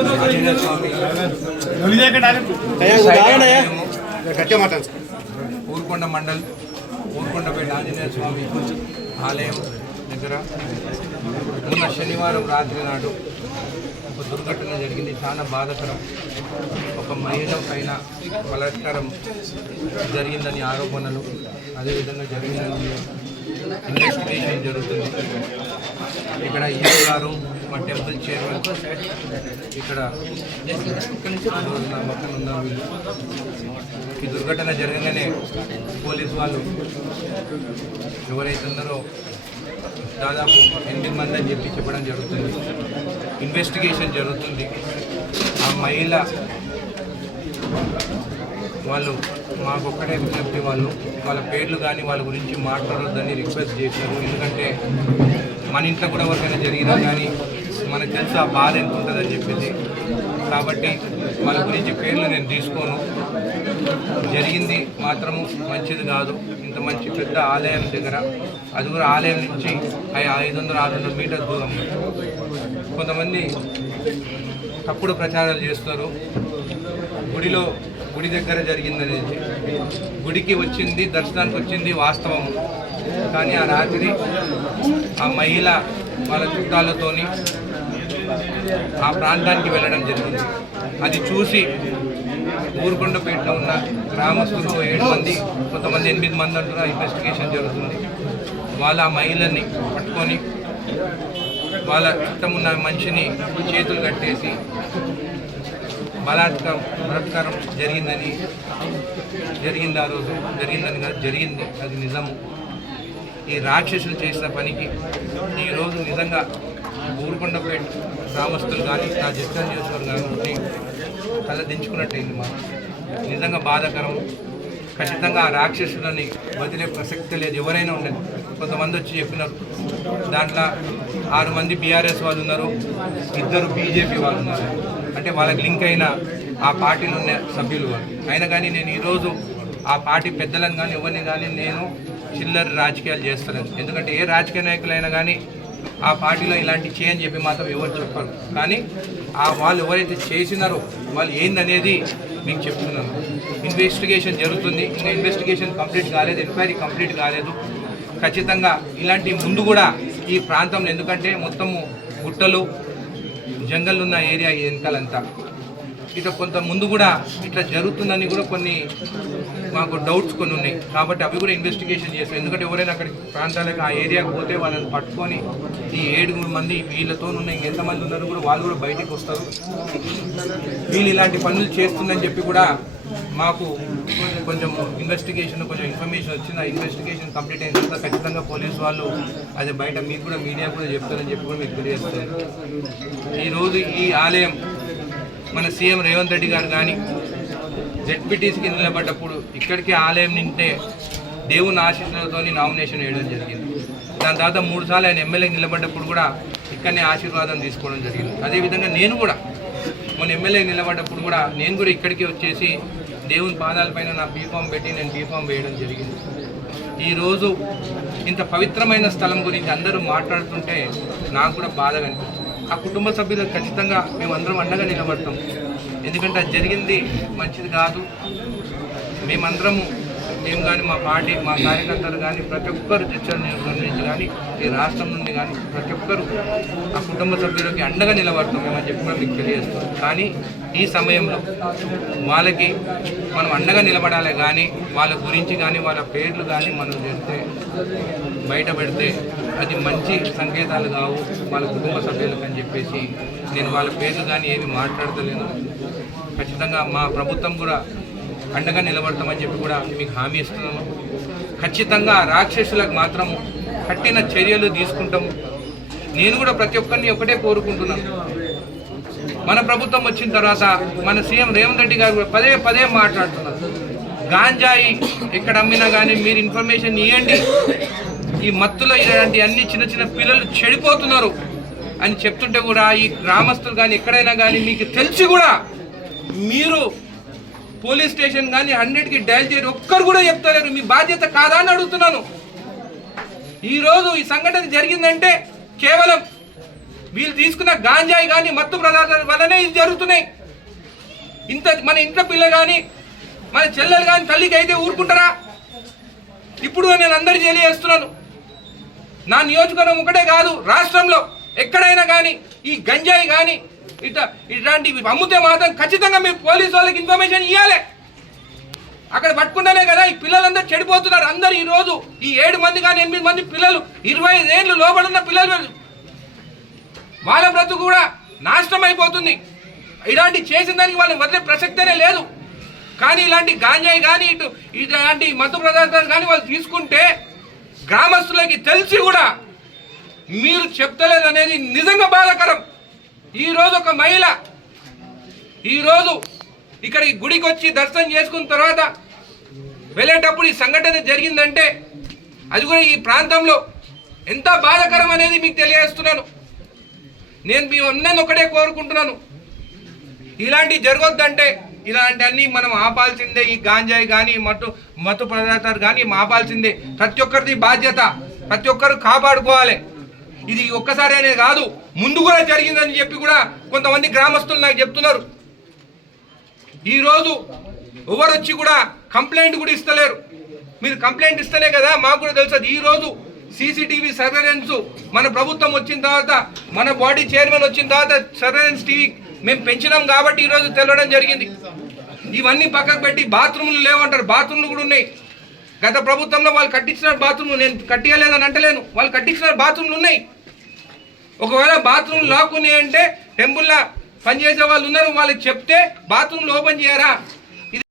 ఆంజనేయ స్వామి ఊరుకొండ మండల్ ఊరుకొండపేట ఆంజనేయ స్వామి ఆలయం దగ్గర మొన్న శనివారం రాత్రి నాడు ఒక దుర్ఘటన జరిగింది. చాలా బాధకరం. ఒక మహిళ పైన బలాత్కారం జరిగిందని ఆరోపణలు అదేవిధంగా జరిగిందని ఇన్వెస్టిగేషన్ జరుగుతుంది. ఇక్కడ ఈఓ గారు మా టెంపుల్ చైర్మన్ ఇక్కడ మొత్తం ఉన్నారు వీళ్ళు ఈ దుర్ఘటన జరగగానే పోలీసు వాళ్ళు ఎవరైతే ఉన్నారో దాదాపు ఎనిమిది మంది అని చెప్పి చెప్పడం జరుగుతుంది. ఇన్వెస్టిగేషన్ జరుగుతుంది. ఆ మహిళ వాళ్ళు మాకు విజ్ఞప్తి వాళ్ళు వాళ్ళ పేర్లు కానీ వాళ్ళ గురించి మాట్లాడొద్దని రిక్వెస్ట్ చేశారు. ఎందుకంటే మన ఇంట్లో కూడా ఎవరికైనా జరిగినా కానీ మనకు తెలుసు ఆ బాధ ఎంత ఉంటుందని చెప్పింది. కాబట్టి వాళ్ళ గురించి పేర్లు నేను తీసుకోను. జరిగింది మాత్రము మంచిది కాదు. ఇంత మంచి పెద్ద ఆలయం దగ్గర అది కూడా ఆలయం నుంచి ఐ- ఐదు వందల ఆరు వందల మీటర్ దూరం. కొంతమంది తప్పుడు ప్రచారాలు చేస్తారు. గుడిలో గుడి దగ్గర జరిగిందని గుడికి వచ్చింది దర్శనానికి వచ్చింది వాస్తవం. కానీ ఆ రాత్రి ఆ మహిళ వాళ్ళ చుట్టాలతోని ఆ ప్రాంతానికి వెళ్ళడం జరిగింది. అది చూసి ఊరుకొండపేటలో ఉన్న గ్రామస్తులు ఏడు మంది కొంతమంది ఎనిమిది మంది అంటున్న ఇన్వెస్టిగేషన్ జరుగుతుంది. వాళ్ళ ఆ మహిళని పట్టుకొని వాళ్ళ చుట్టం ఉన్న మనిషిని చేతులు కట్టేసి బలాత్కారం బలాత్కారం జరిగిందని జరిగింది ఆ రోజు జరిగిందని కాదు జరిగింది అది నిజము. ఈ రాక్షసులు చేసిన పనికి ఈరోజు నిజంగా ఊరుకొండపేట గ్రామస్తులు కానీ నా జస్టన్ చేసేవారు కానీ తల దించుకున్నట్టయింది మాకు నిజంగా బాధాకరం. ఖచ్చితంగా ఆ రాక్షసులని వదిలే ప్రసక్తి లేదు. ఎవరైనా ఉండదు. కొంతమంది వచ్చి చెప్పినారు. దాంట్లో ఆరు మంది బీఆర్ఎస్ వాళ్ళు ఉన్నారు. ఇద్దరు బీజేపీ వాళ్ళు ఉన్నారు. అంటే వాళ్ళకి లింక్ అయిన ఆ పార్టీలో ఉన్న సభ్యులు వాళ్ళు. అయినా కానీ నేను ఈరోజు ఆ పార్టీ పెద్దలను కానీ ఎవరిని కానీ నేను చిల్లర రాజకీయాలు చేస్తాను ఎందుకంటే ఏ రాజకీయ నాయకులైనా కానీ ఆ పార్టీలో ఇలాంటి చేయని చెప్పి మాత్రం ఎవరు చెప్పరు. కానీ ఆ వాళ్ళు ఎవరైతే చేసినారో వాళ్ళు ఏందనేది మీకు చెప్తున్నాను. ఇన్వెస్టిగేషన్ జరుగుతుంది. ఇంకా ఇన్వెస్టిగేషన్ కంప్లీట్ కాలేదు ఎంక్వైరీ కంప్లీట్ కాలేదు. ఖచ్చితంగా ఇలాంటి ముందు కూడా ఈ ప్రాంతంలో ఎందుకంటే మొత్తము గుట్టలు జంగల్ ఉన్న ఏరియా ఈ వెనకాలంతా. ఇట్లా కొంత ముందు కూడా ఇట్లా జరుగుతుందని కూడా కొన్ని మాకు డౌట్స్ కొన్ని ఉన్నాయి. కాబట్టి అవి కూడా ఇన్వెస్టిగేషన్ చేస్తాం. ఎందుకంటే ఎవరైనా అక్కడికి ప్రాంతాలకు ఆ ఏరియాకు పోతే వాళ్ళని పట్టుకొని ఈ ఏడుగురు మంది వీళ్ళతో ఉన్న ఎంతమంది ఉన్నారు కూడా వాళ్ళు కూడా బయటకు వస్తారు. వీళ్ళు ఇలాంటి పనులు చేస్తుందని చెప్పి కూడా మాకు కొంచెం ఇన్వెస్టిగేషన్ కొంచెం ఇన్ఫర్మేషన్ వచ్చింది. ఆ ఇన్వెస్టిగేషన్ కంప్లీట్ అయిన తర్వాత ఖచ్చితంగా పోలీసు వాళ్ళు అది బయట మీకు కూడా మీడియా కూడా చెప్తారని చెప్పి కూడా మీకు తెలియజేస్తారు. ఈరోజు ఈ ఆలయం మన సీఎం రేవంత్ రెడ్డి గారు కానీ జెడ్పీటీసీకి నిలబడ్డప్పుడు ఇక్కడికి ఆలయం నింటే దేవుని ఆశీర్వాదంతో నామినేషన్ వేయడం జరిగింది. దాని తర్వాత మూడు సార్లు ఆయన ఎమ్మెల్యేకి నిలబడ్డప్పుడు కూడా ఇక్కడనే ఆశీర్వాదం తీసుకోవడం జరిగింది. అదేవిధంగా నేను కూడా మన ఎమ్మెల్యే నిలబడ్డప్పుడు కూడా నేను కూడా ఇక్కడికి వచ్చేసి దేవుని పాదాలపైన నా బీఫామ్ పెట్టి నేను బీఫామ్ వేయడం జరిగింది. ఈరోజు ఇంత పవిత్రమైన స్థలం గురించి అందరూ మాట్లాడుతుంటే నాకు కూడా బాధగా అనిపిస్తుంది ఆ కుటుంబ సభ్యులకు ఖచ్చితంగా మేమందరం అండగా నిలబడతాం. ఎందుకంటే అది జరిగింది మంచిది కాదు. మేమందరము మేము కానీ మా పార్టీ మా కార్యకర్తలు కానీ ప్రతి ఒక్కరు చర్చల నియోజకవర్గం నుంచి కానీ ఈ రాష్ట్రం నుండి కానీ ప్రతి ఒక్కరు ఆ కుటుంబ సభ్యులకి అండగా నిలబడతాం చెప్పి కూడా మీకు తెలియజేస్తాం. కానీ ఈ సమయంలో వాళ్ళకి మనం అండగా నిలబడాలి కానీ వాళ్ళ గురించి కానీ వాళ్ళ పేర్లు కానీ మనం చేస్తే బయట పెడితే అది మంచి సంకేతాలు కావు వాళ్ళ కుటుంబ సభ్యులకు అని చెప్పేసి నేను వాళ్ళ పేర్లు కానీ ఏమి మాట్లాడతలేను. ఖచ్చితంగా మా ప్రభుత్వం కూడా అండగా నిలబడతామని చెప్పి కూడా మీకు హామీ ఇస్తున్నాము. ఖచ్చితంగా రాక్షసులకు మాత్రం కట్టిన చర్యలు తీసుకుంటాం నేను కూడా ప్రతి ఒక్కరిని ఒకటే కోరుకుంటున్నాను. మన ప్రభుత్వం వచ్చిన తర్వాత మన సీఎం రేవంత్ రెడ్డి గారు కూడా పదే పదే మాట్లాడుతున్నారు. గాంజాయి ఎక్కడ అమ్మినా కానీ మీరు ఇన్ఫర్మేషన్ ఇవ్వండి ఈ మత్తులో ఇలాంటి అన్ని చిన్న చిన్న పిల్లలు చెడిపోతున్నారు అని చెప్తుంటే కూడా ఈ గ్రామస్తులు కానీ ఎక్కడైనా కానీ మీకు తెలిసి కూడా మీరు పోలీస్ స్టేషన్ కానీ హండ్రెడ్కి డయల్ చేయరు. ఒక్కరు కూడా చెప్తలేరు. మీ బాధ్యత కాదా అని అడుగుతున్నాను. ఈరోజు ఈ సంఘటన జరిగిందంటే కేవలం వీళ్ళు తీసుకున్న గాంజాయి కానీ మత్తు పదార్థాల వల్లనే ఇది జరుగుతున్నాయి. ఇంత మన ఇంట్లో పిల్ల కానీ మన చెల్లెలు కానీ తల్లికి అయితే ఊరుకుంటారా? ఇప్పుడు నేను అందరికీ తెలియజేస్తున్నాను నా నియోజకవర్గం ఒకటే కాదు రాష్ట్రంలో ఎక్కడైనా కానీ ఈ గంజాయి కానీ ఇట్లా ఇట్లాంటివి అమ్ముతే మాత్రం ఖచ్చితంగా మీరు పోలీసు వాళ్ళకి ఇన్ఫర్మేషన్ ఇవ్వాలి అక్కడ పట్టుకుంటేనే కదా ఈ పిల్లలందరూ చెడిపోతున్నారు. అందరు ఈ రోజు ఈ ఏడు మంది కానీ ఎనిమిది మంది పిల్లలు ఇరవై ఐదు ఏళ్ళు లోబడున్న పిల్లలు వాళ్ళ బ్రతుకు కూడా నాశనం అయిపోతుంది. ఇలాంటి చేసిన దానికి వాళ్ళని వదిలే ప్రసక్తనే లేదు. కానీ ఇలాంటి గాంజాయి కానీ ఇటు ఇలాంటి మత్తు పదార్థాలు కానీ వాళ్ళు తీసుకుంటే గ్రామస్తులకి తెలిసి కూడా మీరు చెప్తలేదనేది నిజంగా బాధాకరం. ఈరోజు ఒక మహిళ ఈరోజు ఇక్కడ ఈ గుడికి వచ్చి దర్శనం చేసుకున్న తర్వాత వెళ్ళేటప్పుడు ఈ సంఘటన జరిగిందంటే అది కూడా ఈ ప్రాంతంలో ఎంత బాధాకరం అనేది మీకు తెలియజేస్తున్నాను. నేను మీ అందరిని ఒకటే కోరుకుంటున్నాను. ఇలాంటివి జరగొద్దంటే ఇలాంటివన్నీ మనం ఆపాల్సిందే. ఈ గాంజాయి కానీ మత్తు మత్తు పదార్థాలు కానీ ఆపాల్సిందే ప్రతి ఒక్కరిది బాధ్యత. ప్రతి ఒక్కరు కాపాడుకోవాలి. ఇది ఒక్కసారి అనేది కాదు ముందు కూడా జరిగిందని చెప్పి కూడా కొంతమంది గ్రామస్తులు నాకు చెప్తున్నారు. ఈరోజు ఎవరు వచ్చి కూడా కంప్లైంట్ కూడా ఇస్తలేరు. మీరు కంప్లైంట్ ఇస్తేనే కదా మాకు కూడా తెలుసు. ఈరోజు సీసీటీవీ సర్వేలెన్స్ మన ప్రభుత్వం వచ్చిన తర్వాత మన బాడీ చైర్మన్ వచ్చిన తర్వాత సర్వేలెన్స్ టీవీ మేము పెంచినాం కాబట్టి ఈరోజు తెలవడం జరిగింది. ఇవన్నీ పక్కకు పెట్టి బాత్రూమ్లు లేవంటారు. బాత్రూమ్లు కూడా ఉన్నాయి. గత ప్రభుత్వంలో వాళ్ళు కట్టించిన బాత్రూమ్ నేను కట్టియలేదని అంటలేను. వాళ్ళు కట్టించిన బాత్రూమ్లు ఉన్నాయి. ఒకవేళ బాత్రూమ్ లాక్ ఉన్నాయి అంటే టెంపుల్లో పనిచేసే వాళ్ళు ఉన్నారు. వాళ్ళకి చెప్తే బాత్రూమ్లు ఓపెన్ చేయరా